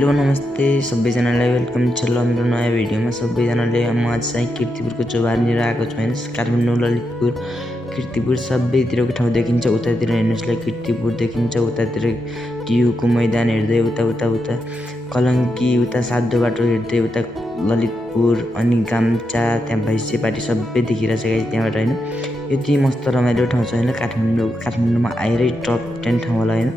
Hello नमस्ते सबैजनालाई welcome छ मेरो नयाँ भिडियोमा सबैजनाले। म आज चाहिँ कीर्तिपुरको चौबारनिर आएको छु हैन। काठमाडौँ ललितपुर कीर्तिपुर सबैतिरको ठाउँ देखिन्छ। उतातिर हेर्नुस् कीर्तिपुर देखिन्छ, उतातिर टियुको मैदान हेर्दै उता कलङ्की उता साधो बाटो हेर्दै उता ललितपुर अनि गाम्चा त्यहाँ भैँसेपाटी सबै देखिरहेछ गाइस त्यहाँबाट हैन। यति मस्त रमाइलो ठाउँ छ हैन। काठमाडौँमा आएरै टप 10 ठाउँ होला हैन।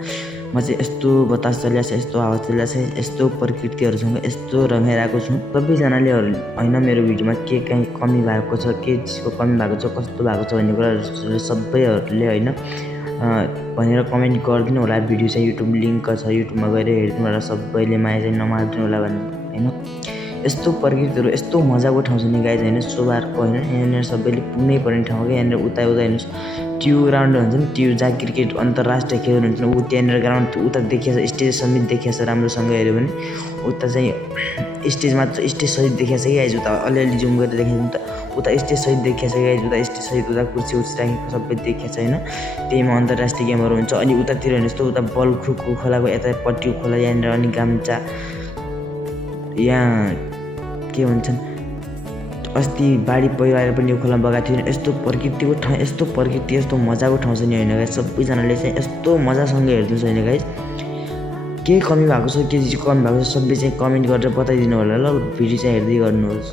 म चाहिँ यस्तो बतास चलिरहेछ, यस्तो हावा चलिरहेछ, यस्तो प्रकृतिहरूसँग यस्तो रमाइरहेको छु। सबैजनाले हैन मेरो भिडियोमा के कहीँ कमी भएको छ, के चिजको कमी भएको छ, कस्तो भएको छ भन्ने कुरा सबैहरूले हैन भनेर कमेन्ट गरिदिनु होला। भिडियो चाहिँ युट्युब लिङ्क छ, युट्युबमा गएर हेरिदिनु होला। सबैले माया चाहिँ नमार्दिनु होला भन्ने हैन। यस्तो प्रकृतिहरू यस्तो मजाको ठाउँ छ नि गाइज हैन। सोबारको हैन यहाँनिर सबैले पुग्नै पर्ने ठाउँ हो कि। यहाँनिर उता हेर्नुहोस् टियु ग्राउन्ड हुन्छ नि, टियु जहाँ क्रिकेट अन्तर्राष्ट्रिय खेल हुन्छ नि, ऊ त्यहाँनिर ग्राउन्ड उता देखिएछ, स्टेज समेत देखिएछ। राम्रोसँग हेऱ्यो भने उता चाहिँ स्टेज मात्र, स्टेज सहित देखिएछ कि गाइज। उता अलिअलि जुम गरेर देखिन्छ नि त, उता स्टेज सहित देखिएछ गाइज। उता स्टेज सहित उता कुर्सी राखेको सबै देखिएछ हैन। त्यहीमा अन्तर्राष्ट्रिय गेमहरू हुन्छ। अनि उतातिर हेर्नुहोस् त, उता बल्खुको खोलाको यतापट्टिको खोला यहाँनिर, अनि गाम्चा यहाँ के भन्छन् अस्ति बाढी पहिरो आएर पनि यो खोला बगाएको थियो। यस्तो प्रकृतिको ठाउँ, यस्तो प्रकृति यस्तो मजाको ठाउँ छ नि हैन गाइस। सबैजनाले चाहिँ यस्तो मजासँग हेर्नुहोस् हैन गाइस। के कमी भएको छ, के चिज कमी भएको छ सबै चाहिँ कमेन्ट गरेर बताइदिनु होला ल। भिडियो चाहिँ हेर्दै गर्नुहोस्।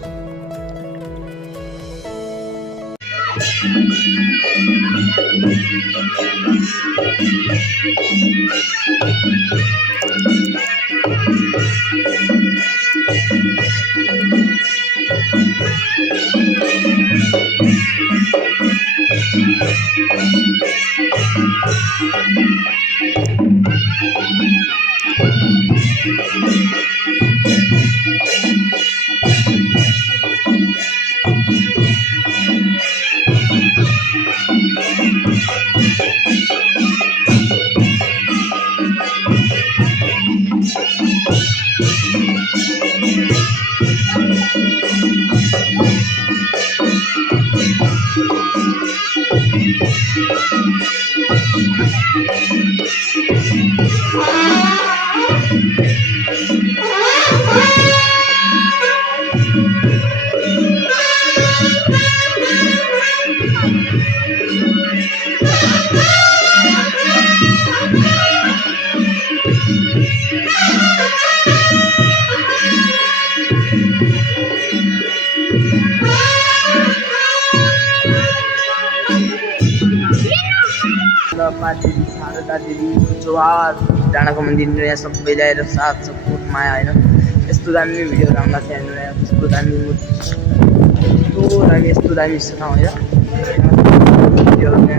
देवी चौहार डाँडाको मन्दिर यहाँ सबैले आएर साथ सपोर्ट माया होइन। यस्तो दामी भिडियो राम्रो लाग्छ यहाँ। यस्तो दामी यस्तो दामी ठाउँ होइन।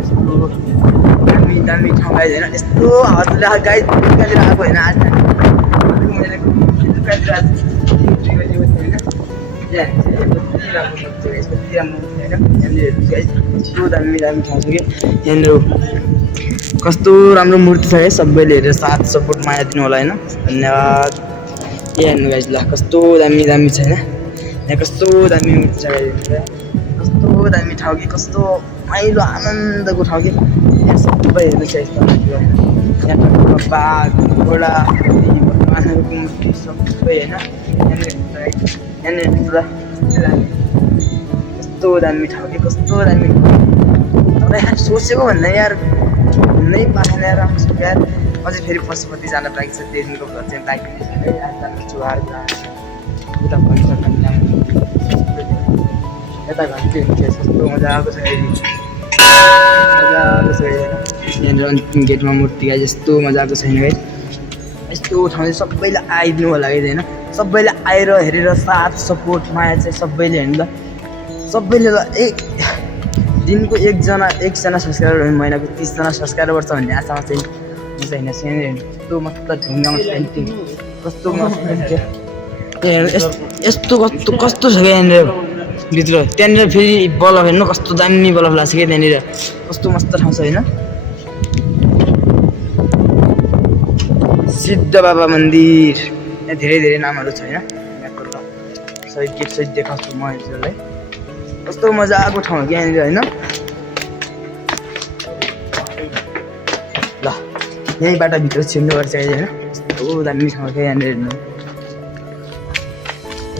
यस्तो दामी ठाउँ गाइज होइन। यस्तो हावा गाइज कहाँनिर आएको होइन। आज यस्तो दामी ठाउँ छ कि यहाँनिर। कस्तो राम्रो मूर्ति छ है। सबैले हेरेर साथ सपोर्ट माया दिनु होला हैन। धन्यवाद। हेर्नु गाइस ल कस्तो दामी छ हैन। यहाँ कस्तो दामी मूर्ति छ गाइस। कस्तो दामी ठाउँ कि, कस्तो माइलो आनन्दको ठाउँ कि। यहाँ सबै हेर्नु छ यस्तो यहाँ बाघ घोडा भगवानहरूको मूर्ति सबै हैन। कस्तो दामी ठाउँ कि, कस्तो दामी। तर यार सोचेको भन्दा यार नै पाएन यार। राम्रो यार। अझै फेरि पशुपति जान बाँकी छ। देखिको घर चाहिँ बाँकी नै छ है। आज जानु चौहार उता भइसक्यो यता घन्टी हुन्छ। कस्तो मजाको छ मजाको छ यहाँनिर। अन्तिम गेटमा मूर्ति गाइस यस्तो मजाको छैन गाइस। यस्तो ठाउँ चाहिँ सबैले आइदिनु होला गाइस होइन। सबैले आएर हेरेर साथ सपोर्ट माया चाहिँ सबैले हेर्नु ल। सबैले ल एक दिनको एकजना सब्सक्राइबर हुने, महिनाको 30 जना सब्सक्राइबर छ भन्ने आशामा चाहिँ म चाहिँ होइन। यस्तो मस्त ढुङ्गामा पेन्टिङ कस्तो मस्त यस्तो कस्तो छ क्या यहाँनिर भित्र। त्यहाँनिर फेरि बल्ब हेर्नु कस्तो दामी बल्ब लाग्छ क्या त्यहाँनिर। कस्तो मस्त ठाउँ छ होइन। सिद्ध बाबा मन्दिर यहाँ धेरै नामहरू छ होइन। यहाँको सहित गेट सहित देखाउँछु म हजुरलाई। कस्तो मजाको ठाउँ कि यहाँनिर होइन। ल यहीँबाट भित्र छिर्नुपर्छ होइन कस्तो दामी ठाउँ छ यहाँनिर हेर्नु